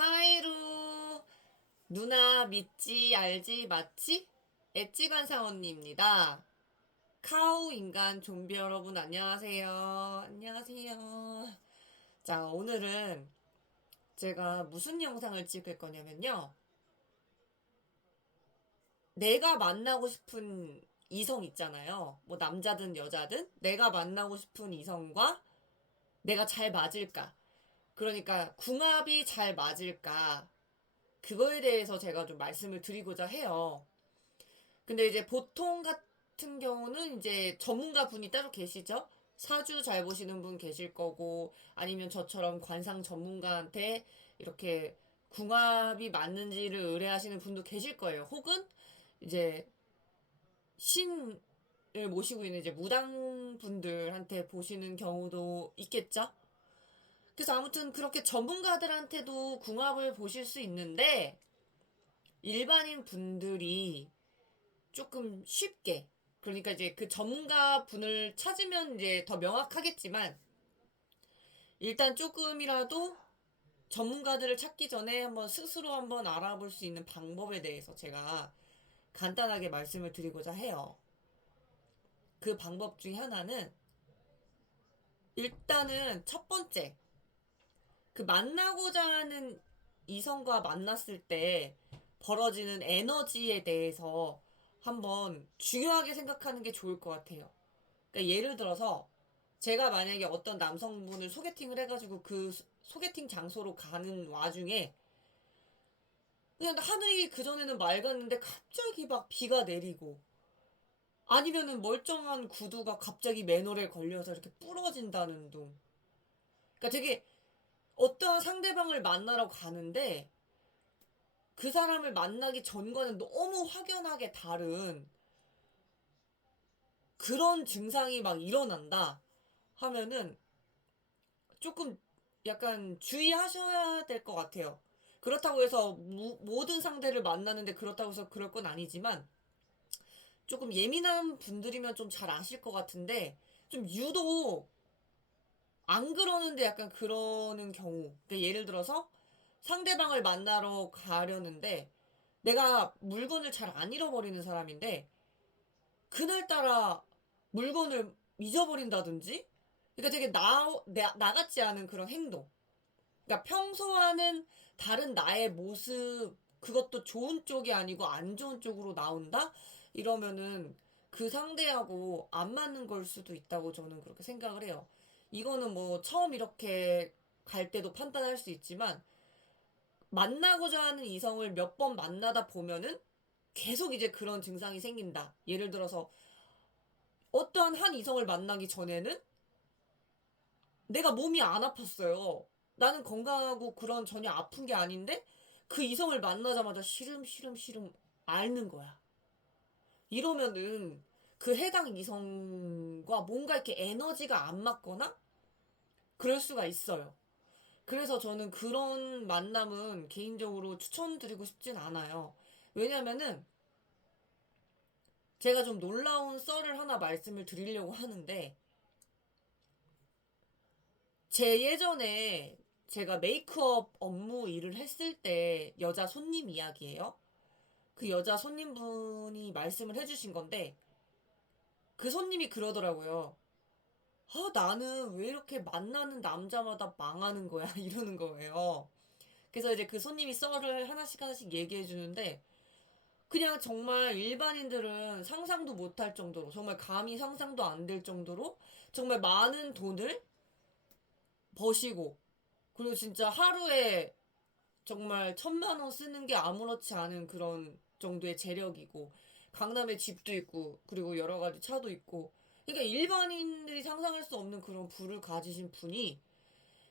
하이루 누나 믿지 알지 맞지? 엣지관상 언니입니다. 카우 인간 좀비 여러분 안녕하세요. 안녕하세요. 자, 오늘은 제가 무슨 영상을 찍을 거냐면요. 내가 만나고 싶은 이성 있잖아요. 뭐 남자든 여자든 내가 만나고 싶은 이성과 내가 잘 맞을까? 그러니까 궁합이 잘 맞을까? 그거에 대해서 제가 좀 말씀을 드리고자 해요. 근데 이제 보통 같은 경우는 이제 전문가 분이 따로 계시죠? 사주 잘 보시는 분 계실 거고, 아니면 저처럼 관상 전문가한테 이렇게 궁합이 맞는지를 의뢰하시는 분도 계실 거예요. 혹은 이제 신을 모시고 있는 이제 무당 분들한테 보시는 경우도 있겠죠? 그래서 아무튼 그렇게 전문가들한테도 궁합을 보실 수 있는데, 일반인 분들이 조금 쉽게 그러니까 이제 그 전문가 분을 찾으면 이제 더 명확하겠지만 일단 조금이라도 전문가들을 찾기 전에 한번 스스로 한번 알아볼 수 있는 방법에 대해서 제가 간단하게 말씀을 드리고자 해요. 그 방법 중에 하나는 일단은 첫 번째 그 만나고자 하는 이성과 만났을 때 벌어지는 에너지에 대해서 한번 중요하게 생각하는 게 좋을 것 같아요. 그러니까 예를 들어서 제가 만약에 어떤 남성분을 소개팅을 해가지고 그 소개팅 장소로 가는 와중에 그냥 하늘이 그전에는 맑았는데 갑자기 막 비가 내리고 아니면은 멀쩡한 구두가 갑자기 맨홀에 걸려서 이렇게 부러진다는 둥. 그러니까 되게 어떠한 상대방을 만나러 가는데 그 사람을 만나기 전과는 너무 확연하게 다른 그런 증상이 막 일어난다 하면은 조금 약간 주의하셔야 될 것 같아요. 그렇다고 해서 모든 상대를 만나는데 그렇다고 해서 그럴 건 아니지만 조금 예민한 분들이면 좀 잘 아실 것 같은데 좀 유독 안 그러는데 약간 그러는 경우. 그러니까 예를 들어서 상대방을 만나러 가려는데 내가 물건을 잘 안 잃어버리는 사람인데 그날따라 물건을 잊어버린다든지 그러니까 되게 나 같지 않은 그런 행동. 그러니까 평소와는 다른 나의 모습, 그것도 좋은 쪽이 아니고 안 좋은 쪽으로 나온다? 이러면은 그 상대하고 안 맞는 걸 수도 있다고 저는 그렇게 생각을 해요. 이거는 뭐 처음 이렇게 갈 때도 판단할 수 있지만 만나고자 하는 이성을 몇 번 만나다 보면은 계속 이제 그런 증상이 생긴다. 예를 들어서 어떠한 한 이성을 만나기 전에는 내가 몸이 안 아팠어요. 나는 건강하고 그런 전혀 아픈 게 아닌데 그 이성을 만나자마자 시름시름시름 앓는 거야. 이러면은 그 해당 이성과 뭔가 이렇게 에너지가 안 맞거나 그럴 수가 있어요. 그래서 저는 그런 만남은 개인적으로 추천드리고 싶진 않아요. 왜냐면은 제가 좀 놀라운 썰을 하나 말씀을 드리려고 하는데 제 예전에 제가 메이크업 업무 일을 했을 때 여자 손님 이야기예요. 그 여자 손님분이 말씀을 해주신 건데 그 손님이 그러더라고요. 나는 왜 이렇게 만나는 남자마다 망하는 거야? 이러는 거예요. 그래서 이제 그 손님이 썰을 하나씩 하나씩 얘기해 주는데 그냥 정말 일반인들은 상상도 못할 정도로 정말 감히 상상도 안 될 정도로 정말 많은 돈을 버시고 그리고 진짜 하루에 정말 1,000만 원 쓰는 게 아무렇지 않은 그런 정도의 재력이고 강남에 집도 있고 그리고 여러 가지 차도 있고 그러니까 일반인들이 상상할 수 없는 그런 부를 가지신 분이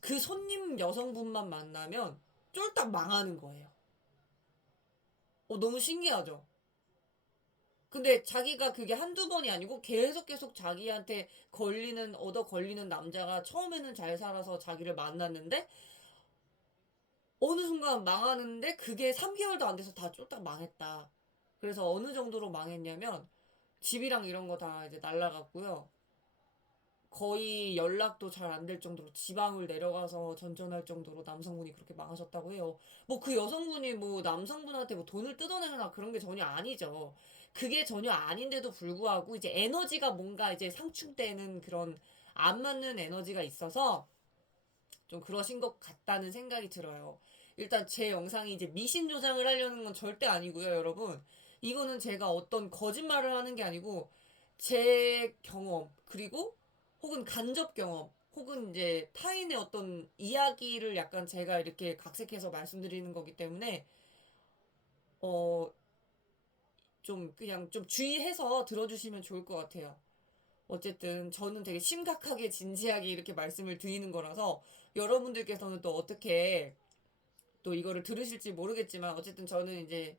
그 손님 여성분만 만나면 쫄딱 망하는 거예요. 너무 신기하죠? 근데 자기가 그게 한두 번이 아니고 계속 자기한테 얻어 걸리는 남자가 처음에는 잘 살아서 자기를 만났는데 어느 순간 망하는데 그게 3개월도 안 돼서 다 쫄딱 망했다. 그래서 어느 정도로 망했냐면 집이랑 이런 거 다 이제 날라갔고요. 거의 연락도 잘 안 될 정도로 지방을 내려가서 전전할 정도로 남성분이 그렇게 망하셨다고 해요. 뭐 그 여성분이 뭐 남성분한테 뭐 돈을 뜯어내거나 그런 게 전혀 아니죠. 그게 전혀 아닌데도 불구하고 이제 에너지가 뭔가 이제 상충되는 그런 안 맞는 에너지가 있어서 좀 그러신 것 같다는 생각이 들어요. 일단 제 영상이 이제 미신 조장을 하려는 건 절대 아니고요, 여러분. 이거는 제가 어떤 거짓말을 하는 게 아니고 제 경험, 그리고 혹은 간접 경험, 혹은 이제 타인의 어떤 이야기를 약간 제가 이렇게 각색해서 말씀드리는 거기 때문에 어, 좀 그냥 좀 주의해서 들어주시면 좋을 것 같아요. 어쨌든 저는 되게 심각하게 진지하게 이렇게 말씀을 드리는 거라서 여러분들께서는 또 어떻게 또 이거를 들으실지 모르겠지만 어쨌든 저는 이제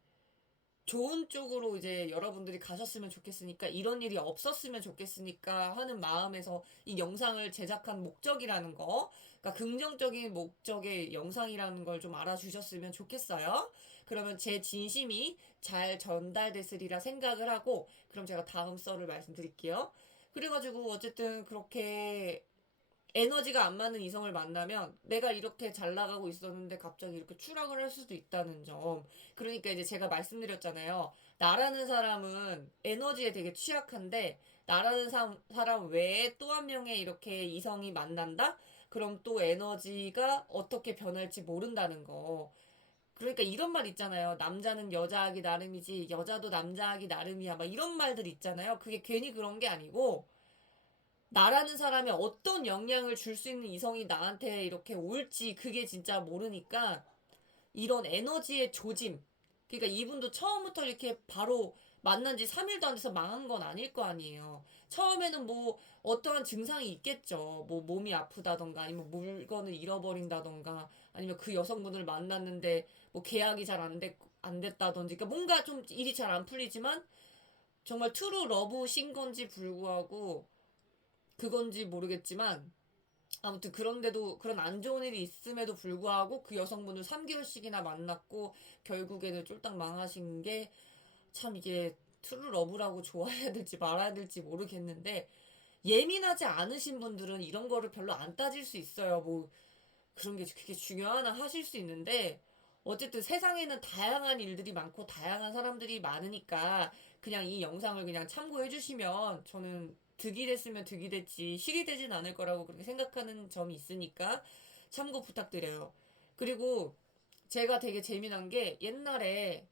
좋은 쪽으로 이제 여러분들이 가셨으면 좋겠으니까 이런 일이 없었으면 좋겠으니까 하는 마음에서 이 영상을 제작한 목적이라는 거, 그러니까 긍정적인 목적의 영상이라는 걸 좀 알아주셨으면 좋겠어요. 그러면 제 진심이 잘 전달됐으리라 생각을 하고, 그럼 제가 다음 썰을 말씀드릴게요. 그래가지고 어쨌든 그렇게 에너지가 안 맞는 이성을 만나면 내가 이렇게 잘 나가고 있었는데 갑자기 이렇게 추락을 할 수도 있다는 점. 그러니까 이제 제가 말씀드렸잖아요. 나라는 사람은 에너지에 되게 취약한데 나라는 사람 외에 또 한 명의 이렇게 이성이 만난다? 그럼 또 에너지가 어떻게 변할지 모른다는 거. 그러니까 이런 말 있잖아요. 남자는 여자하기 나름이지 여자도 남자하기 나름이야. 막 이런 말들 있잖아요. 그게 괜히 그런 게 아니고 나라는 사람이 어떤 영향을 줄 수 있는 이성이 나한테 이렇게 올지 그게 진짜 모르니까 이런 에너지의 조짐. 그러니까 이분도 처음부터 이렇게 바로 만난 지 3일도 안 돼서 망한 건 아닐 거 아니에요. 처음에는 뭐 어떠한 증상이 있겠죠. 뭐 몸이 아프다던가 아니면 물건을 잃어버린다던가 아니면 그 여성분을 만났는데 뭐 계약이 잘 안 됐다든지 그러니까 뭔가 좀 일이 잘 안 풀리지만 정말 트루 러브신 건지 불구하고 그건지 모르겠지만 아무튼 그런데도 그런 안 좋은 일이 있음에도 불구하고 그 여성분을 3개월씩이나 만났고 결국에는 쫄딱 망하신 게 참 이게 트루 러브라고 좋아해야 될지 말아야 될지 모르겠는데 예민하지 않으신 분들은 이런 거를 별로 안 따질 수 있어요. 뭐 그런 게 그렇게 중요하나 하실 수 있는데 어쨌든 세상에는 다양한 일들이 많고 다양한 사람들이 많으니까 그냥 이 영상을 그냥 참고해 주시면 저는 득이 됐으면 득이 됐지 실이 되진 않을 거라고 그렇게 생각하는 점이 있으니까 참고 부탁드려요. 그리고 제가 되게 재미난 게 옛날에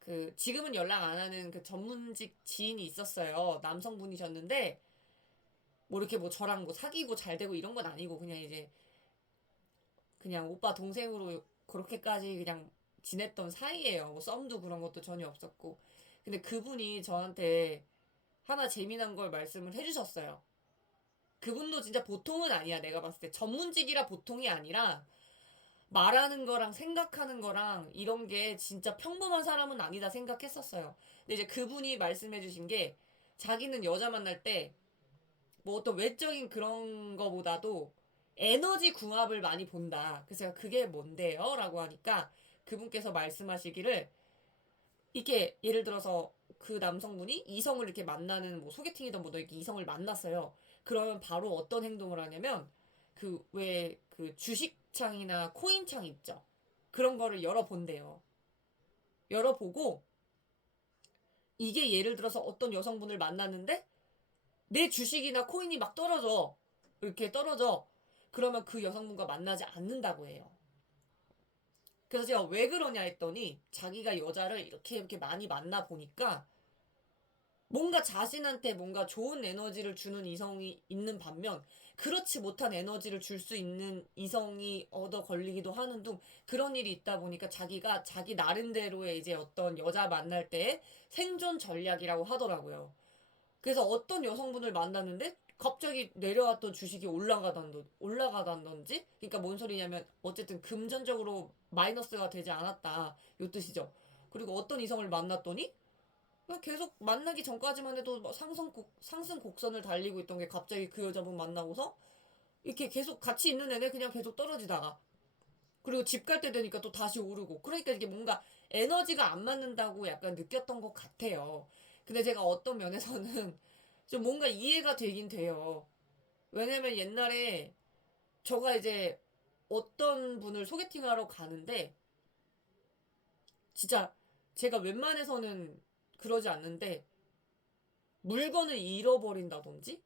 그 지금은 연락 안 하는 그 전문직 지인이 있었어요. 남성분이셨는데 뭐 이렇게 뭐 저랑 뭐 사귀고 잘 되고 이런 건 아니고 그냥 이제 그냥 오빠 동생으로 그렇게까지 그냥 지냈던 사이예요. 뭐 썸도 그런 것도 전혀 없었고. 근데 그분이 저한테 하나 재미난 걸 말씀을 해주셨어요. 그분도 진짜 보통은 아니야. 내가 봤을 때 전문직이라 보통이 아니라 말하는 거랑 생각하는 거랑 이런 게 진짜 평범한 사람은 아니다 생각했었어요. 근데 이제 그분이 말씀해 주신 게 자기는 여자 만날 때 뭐 어떤 외적인 그런 거보다도 에너지 궁합을 많이 본다. 그래서 제가 그게 뭔데요? 라고 하니까 그분께서 말씀하시기를 이게 예를 들어서 그 남성분이 이성을 이렇게 만나는 뭐 소개팅이든 뭐든 이렇게 이성을 만났어요. 그러면 바로 어떤 행동을 하냐면 그 왜 그 주식창이나 코인창 있죠. 그런 거를 열어본대요. 열어보고 이게 예를 들어서 어떤 여성분을 만났는데 내 주식이나 코인이 막 떨어져. 이렇게 떨어져. 그러면 그 여성분과 만나지 않는다고 해요. 그래서 제가 왜 그러냐 했더니 자기가 여자를 이렇게 많이 만나 보니까 뭔가 자신한테 뭔가 좋은 에너지를 주는 이성이 있는 반면 그렇지 못한 에너지를 줄 수 있는 이성이 얻어 걸리기도 하는 둥 그런 일이 있다 보니까 자기가 자기 나름대로의 이제 어떤 여자 만날 때의 생존 전략이라고 하더라고요. 그래서 어떤 여성분을 만났는데 갑자기 내려왔던 주식이 올라가던지 그러니까 뭔 소리냐면 어쨌든 금전적으로 마이너스가 되지 않았다 요 뜻이죠. 그리고 어떤 이성을 만났더니 그냥 계속 만나기 전까지만 해도 막 상승 곡선을 달리고 있던 게 갑자기 그 여자분 만나고서 이렇게 계속 같이 있는 애는 그냥 계속 떨어지다가 그리고 집 갈 때 되니까 또 다시 오르고 그러니까 이게 뭔가 에너지가 안 맞는다고 약간 느꼈던 것 같아요. 근데 제가 어떤 면에서는 좀 뭔가 이해가 되긴 돼요. 왜냐면 옛날에 저가 이제 어떤 분을 소개팅하러 가는데 진짜 제가 웬만해서는 그러지 않는데 물건을 잃어버린다든지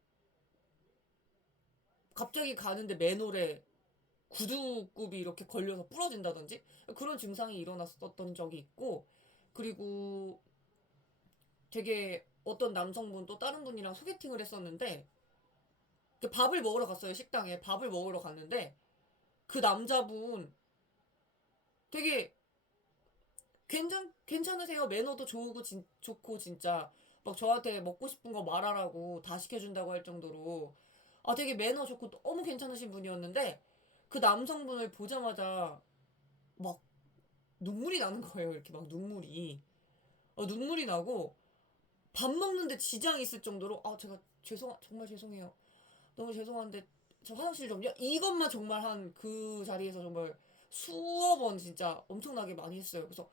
갑자기 가는데 맨홀에 구두굽이 이렇게 걸려서 부러진다든지 그런 증상이 일어났었던 적이 있고, 그리고 되게 어떤 남성분 또 다른 분이랑 소개팅을 했었는데 밥을 먹으러 갔어요. 식당에 밥을 먹으러 갔는데 그 남자분 되게 괜찮으세요? 매너도 좋고 진짜 막 저한테 먹고 싶은 거 말하라고 다 시켜준다고 할 정도로 되게 매너 좋고 너무 괜찮으신 분이었는데 그 남성분을 보자마자 막 눈물이 나는 거예요. 이렇게 막 눈물이 나고 밥 먹는데 지장이 있을 정도로 제가 정말 죄송해요. 너무 죄송한데 저 화장실 좀요. 이것만 정말 한 그 자리에서 정말 수억 번 진짜 엄청나게 많이 했어요. 그래서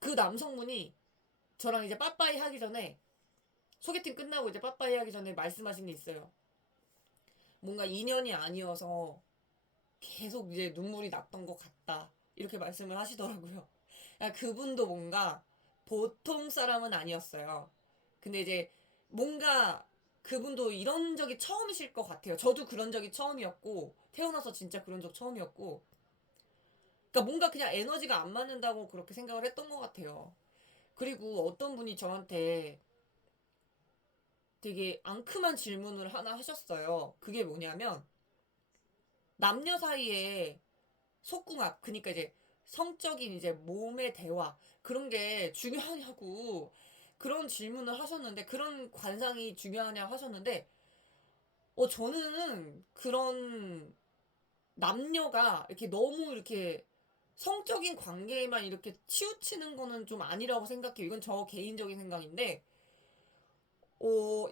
그 남성분이 저랑 이제 빠빠이 하기 전에, 소개팅 끝나고 이제 빠빠이 하기 전에 말씀하신 게 있어요. 뭔가 인연이 아니어서 계속 이제 눈물이 났던 것 같다, 이렇게 말씀을 하시더라고요. 그러니까 그분도 뭔가 보통 사람은 아니었어요. 근데 이제 뭔가 그분도 이런 적이 처음이실 것 같아요. 저도 그런 적이 처음이었고, 태어나서 진짜 그런 적 처음이었고, 그러니까 뭔가 그냥 에너지가 안 맞는다고 그렇게 생각을 했던 것 같아요. 그리고 어떤 분이 저한테 되게 앙큼한 질문을 하나 하셨어요. 그게 뭐냐면, 남녀 사이에 속궁합, 그러니까 이제 성적인 이제 몸의 대화, 그런 게 중요하냐고 그런 질문을 하셨는데, 그런 관상이 중요하냐고 하셨는데, 저는 그런 남녀가 이렇게 너무 이렇게 성적인 관계에만 이렇게 치우치는 거는 좀 아니라고 생각해요. 이건 저 개인적인 생각인데,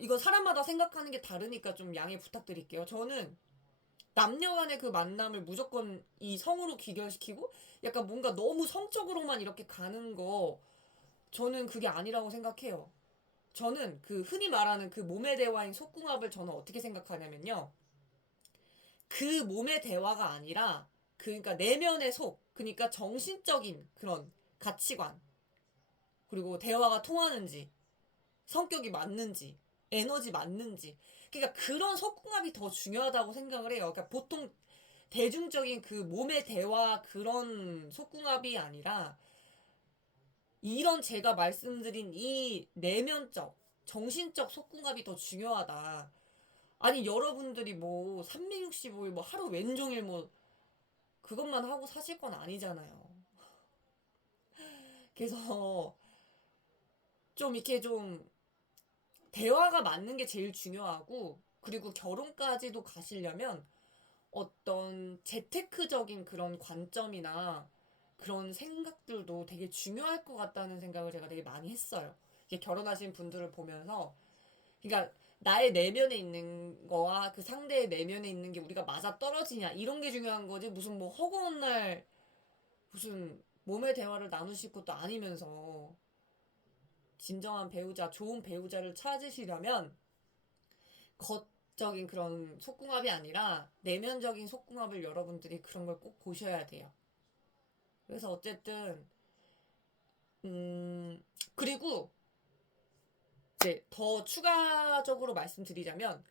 이건 사람마다 생각하는 게 다르니까 좀 양해 부탁드릴게요. 저는 남녀 간의 그 만남을 무조건 이 성으로 귀결시키고 약간 뭔가 너무 성적으로만 이렇게 가는 거, 저는 그게 아니라고 생각해요. 저는 그 흔히 말하는 그 몸의 대화인 속궁합을 저는 어떻게 생각하냐면요. 그 몸의 대화가 아니라 그러니까 내면의 속, 그러니까 정신적인 그런 가치관, 그리고 대화가 통하는지, 성격이 맞는지, 에너지 맞는지, 그러니까 그런 속궁합이 더 중요하다고 생각을 해요. 그러니까 보통 대중적인 그 몸의 대화 그런 속궁합이 아니라 이런 제가 말씀드린 이 내면적, 정신적 속궁합이 더 중요하다. 아니 여러분들이 뭐 365일 뭐 하루 왼종일 뭐 그것만 하고 사실 건 아니잖아요. 그래서 좀 이렇게 좀 대화가 맞는 게 제일 중요하고, 그리고 결혼까지도 가시려면 어떤 재테크적인 그런 관점이나 그런 생각들도 되게 중요할 것 같다는 생각을 제가 되게 많이 했어요. 이게 결혼하신 분들을 보면서, 그러니까 나의 내면에 있는 거와 그 상대의 내면에 있는 게 우리가 맞아 떨어지냐 이런 게 중요한 거지, 무슨 뭐 허구한 날 무슨 몸의 대화를 나누실 것도 아니면서. 진정한 배우자, 좋은 배우자를 찾으시려면 겉적인 그런 속궁합이 아니라 내면적인 속궁합을 여러분들이 그런 걸 꼭 보셔야 돼요. 그래서 어쨌든 음 그리고 이제 더 추가적으로 말씀드리자면,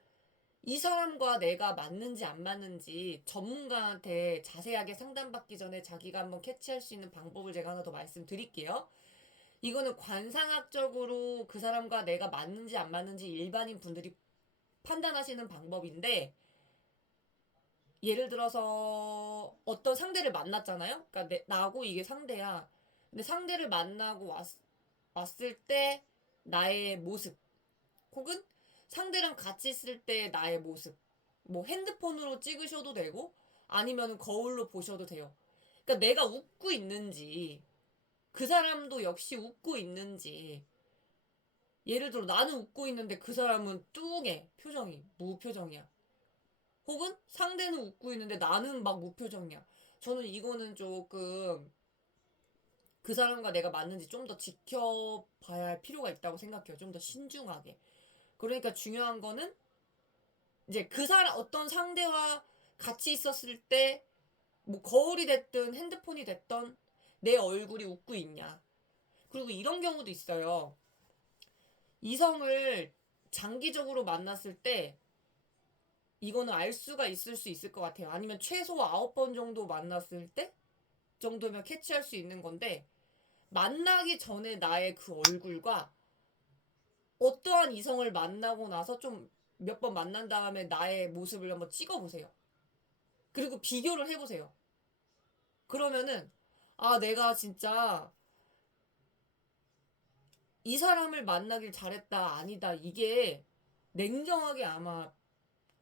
이 사람과 내가 맞는지 안 맞는지 전문가한테 자세하게 상담받기 전에 자기가 한번 캐치할 수 있는 방법을 제가 하나 더 말씀드릴게요. 이거는 관상학적으로 그 사람과 내가 맞는지 안 맞는지 일반인 분들이 판단하시는 방법인데, 예를 들어서 어떤 상대를 만났잖아요. 그러니까 나하고 이게 상대야. 근데 상대를 만나고 왔을 때 나의 모습, 혹은 상대랑 같이 있을 때 나의 모습, 뭐 핸드폰으로 찍으셔도 되고 아니면 거울로 보셔도 돼요. 그러니까 내가 웃고 있는지, 그 사람도 역시 웃고 있는지. 예를 들어 나는 웃고 있는데 그 사람은 뚱해, 표정이 무표정이야. 혹은 상대는 웃고 있는데 나는 막 무표정이야. 저는 이거는 조금 그 사람과 내가 맞는지 좀 더 지켜봐야 할 필요가 있다고 생각해요. 좀 더 신중하게. 그러니까 중요한 거는 이제 그 사람 어떤 상대와 같이 있었을 때 뭐 거울이 됐든 핸드폰이 됐던 내 얼굴이 웃고 있냐. 그리고 이런 경우도 있어요. 이성을 장기적으로 만났을 때 이거는 알 수가 있을 수 있을 것 같아요. 아니면 최소 9번 정도 만났을 때 정도면 캐치할 수 있는 건데, 만나기 전에 나의 그 얼굴과 어떠한 이성을 만나고 나서 좀 몇 번 만난 다음에 나의 모습을 한번 찍어보세요. 그리고 비교를 해보세요. 그러면은, 아, 내가 진짜 이 사람을 만나길 잘했다, 아니다, 이게 냉정하게 아마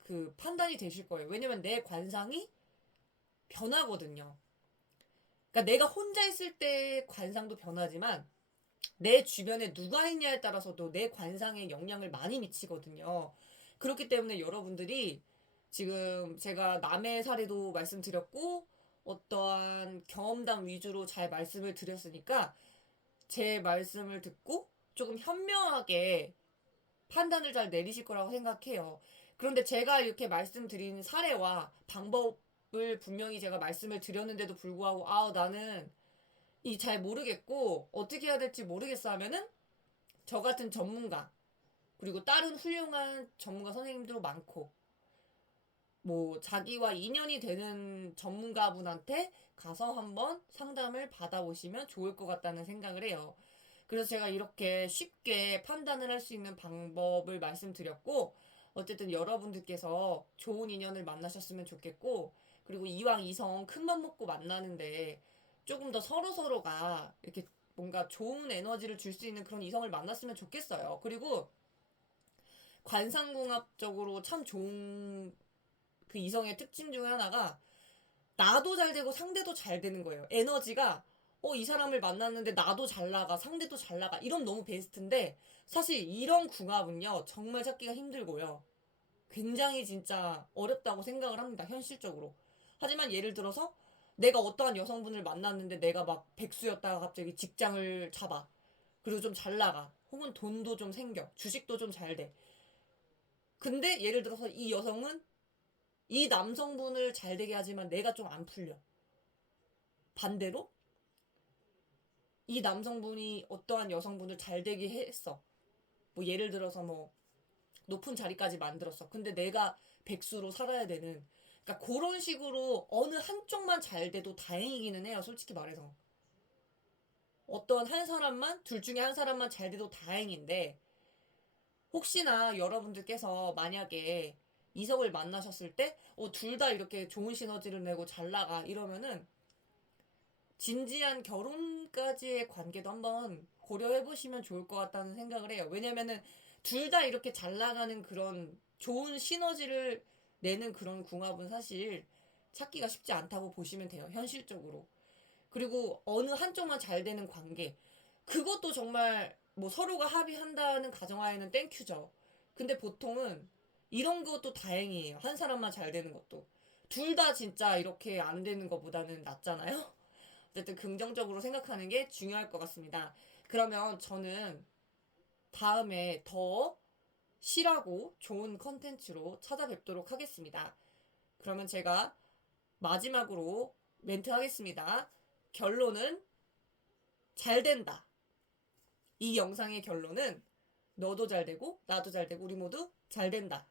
그 판단이 되실 거예요. 왜냐면 내 관상이 변하거든요. 그러니까 내가 혼자 있을 때 관상도 변하지만 내 주변에 누가 있냐에 따라서도 내 관상에 영향을 많이 미치거든요. 그렇기 때문에 여러분들이 지금 제가 남의 사례도 말씀드렸고 어떠한 경험담 위주로 잘 말씀을 드렸으니까 제 말씀을 듣고 조금 현명하게 판단을 잘 내리실 거라고 생각해요. 그런데 제가 이렇게 말씀드린 사례와 방법을 분명히 제가 말씀을 드렸는데도 불구하고 나는 이 잘 모르겠고 어떻게 해야 될지 모르겠어 하면은 저 같은 전문가 그리고 다른 훌륭한 전문가 선생님도 많고 뭐 자기와 인연이 되는 전문가분한테 가서 한번 상담을 받아보시면 좋을 것 같다는 생각을 해요. 그래서 제가 이렇게 쉽게 판단을 할 수 있는 방법을 말씀드렸고 어쨌든 여러분들께서 좋은 인연을 만나셨으면 좋겠고 그리고 이왕 이성 큰맘 먹고 만나는데 조금 더 서로서로가 이렇게 뭔가 좋은 에너지를 줄 수 있는 그런 이성을 만났으면 좋겠어요. 그리고 관상궁합적으로 참 좋은 그 이성의 특징 중에 하나가 나도 잘 되고 상대도 잘 되는 거예요. 에너지가 이 사람을 만났는데 나도 잘 나가 상대도 잘 나가 이러면 너무 베스트인데 사실 이런 궁합은요 정말 찾기가 힘들고요. 굉장히 진짜 어렵다고 생각을 합니다. 현실적으로. 하지만 예를 들어서 내가 어떠한 여성분을 만났는데 내가 막 백수였다가 갑자기 직장을 잡아. 그리고 좀 잘 나가. 혹은 돈도 좀 생겨. 주식도 좀 잘 돼. 근데 예를 들어서 이 여성은 이 남성분을 잘 되게 하지만 내가 좀 안 풀려. 반대로 이 남성분이 어떠한 여성분을 잘 되게 했어. 뭐 예를 들어서 뭐 높은 자리까지 만들었어. 근데 내가 백수로 살아야 되는. 그러니까 그런 식으로 어느 한쪽만 잘 돼도 다행이기는 해요. 솔직히 말해서. 어떤 한 사람만, 둘 중에 한 사람만 잘 돼도 다행인데, 혹시나 여러분들께서 만약에 이성을 만나셨을 때, 둘 다 이렇게 좋은 시너지를 내고 잘 나가, 이러면은, 진지한 결혼까지의 관계도 한번 고려해 보시면 좋을 것 같다는 생각을 해요. 왜냐면은 둘 다 이렇게 잘 나가는 그런 좋은 시너지를 내는 그런 궁합은 사실 찾기가 쉽지 않다고 보시면 돼요. 현실적으로. 그리고 어느 한쪽만 잘 되는 관계. 그것도 정말 뭐 서로가 합의한다는 가정하에는 땡큐죠. 근데 보통은 이런 것도 다행이에요. 한 사람만 잘 되는 것도. 둘 다 진짜 이렇게 안 되는 것보다는 낫잖아요. 어쨌든 긍정적으로 생각하는 게 중요할 것 같습니다. 그러면 저는 다음에 더 실하고 좋은 컨텐츠로 찾아뵙도록 하겠습니다. 그러면 제가 마지막으로 멘트 하겠습니다. 결론은 잘 된다. 이 영상의 결론은 너도 잘 되고 나도 잘 되고 우리 모두 잘 된다.